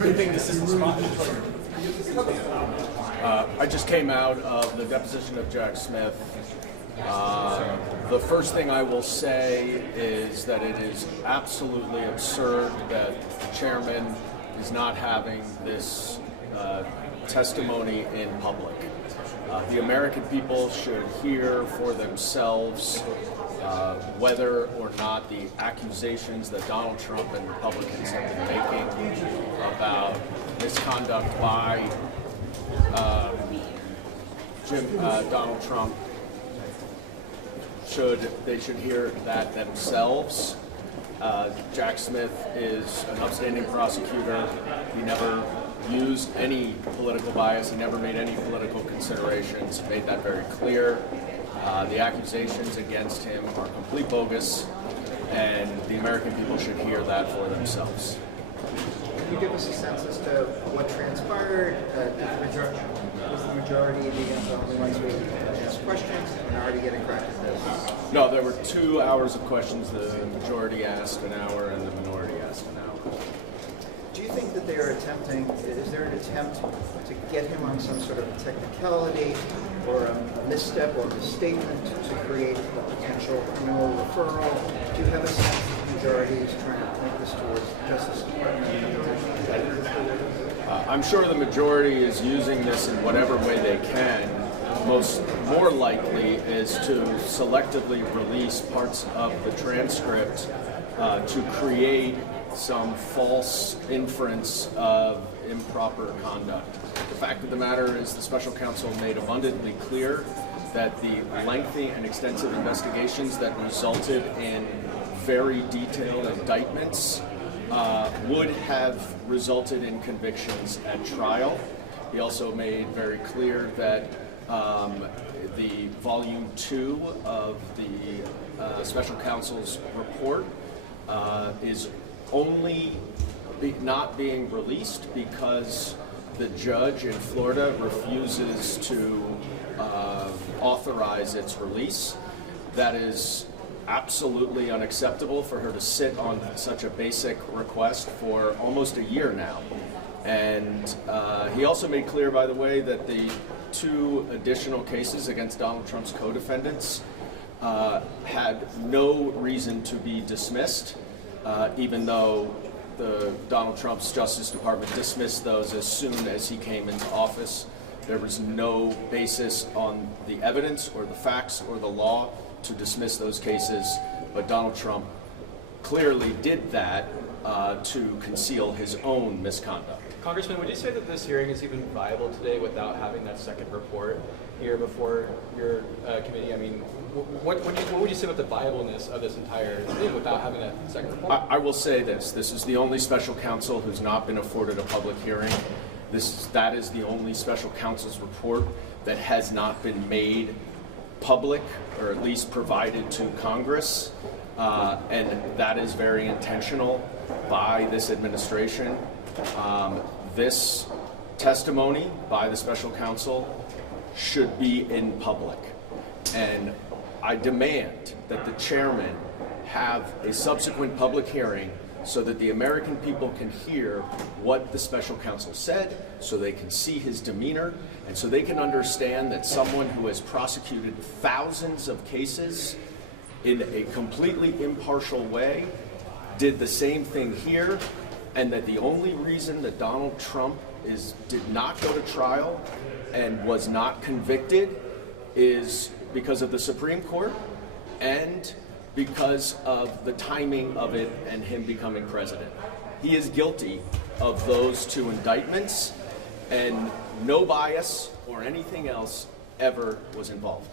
Good thing this is the spot. I just came out of the deposition of Jack Smith. The first thing I will say is that it is absolutely absurd that the chairman is not having this testimony in public. The American people should hear for themselves whether or not the accusations that Donald Trump and Republicans have been making about misconduct by Donald Trump, they should hear that themselves. Jack Smith is an upstanding prosecutor. He never used any political bias. He never made any political considerations. He made that very clear. The accusations against him are complete bogus, and the American people should hear that for themselves. Can you give us a sense as to what transpired? Was the majority the only ones who asked questions, the minority getting cracked at this? No, there were 2 hours of questions. The majority asked an hour, and the minority asked an hour. Do you think that they are attempting, is there an attempt to get him on some sort of technicality or a misstep or a misstatement to create a potential criminal referral? Do you have a sense that the majority is trying to point this towards the Justice Department? I'm sure the majority is using this in whatever way they can. More likely is to selectively release parts of the transcript to create some false inference of improper conduct. The fact of the matter is the special counsel made abundantly clear that the lengthy and extensive investigations that resulted in very detailed indictments would have resulted in convictions at trial. He also made very clear that the volume 2 of the special counsel's report is only not being released because the judge in Florida refuses to authorize its release. That is absolutely unacceptable for her to sit on such a basic request for almost a year now. And he also made clear, by the way, that the 2 additional cases against Donald Trump's co-defendants had no reason to be dismissed, even though Donald Trump's Justice Department dismissed those as soon as he came into office. There was no basis on the evidence or the facts or the law to dismiss those cases, but Donald Trump clearly did that to conceal his own misconduct. Congressman, would you say that this hearing is even viable today without having that second report here before your committee? I mean, what would you say about the viableness of this entire thing without having a second report? I will say this. This is the only special counsel who's not been afforded a public hearing. That is the only special counsel's report that has not been made public, or at least provided to Congress. And that is very intentional by this administration. This testimony by the special counsel should be in public. And I demand that the chairman have a subsequent public hearing so that the American people can hear what the special counsel said, so they can see his demeanor, and so they can understand that someone who has prosecuted thousands of cases in a completely impartial way did the same thing here, and that the only reason that Donald Trump did not go to trial and was not convicted is because of the Supreme Court and because of the timing of it and him becoming president. He is guilty of those 2 indictments, and no bias or anything else ever was involved.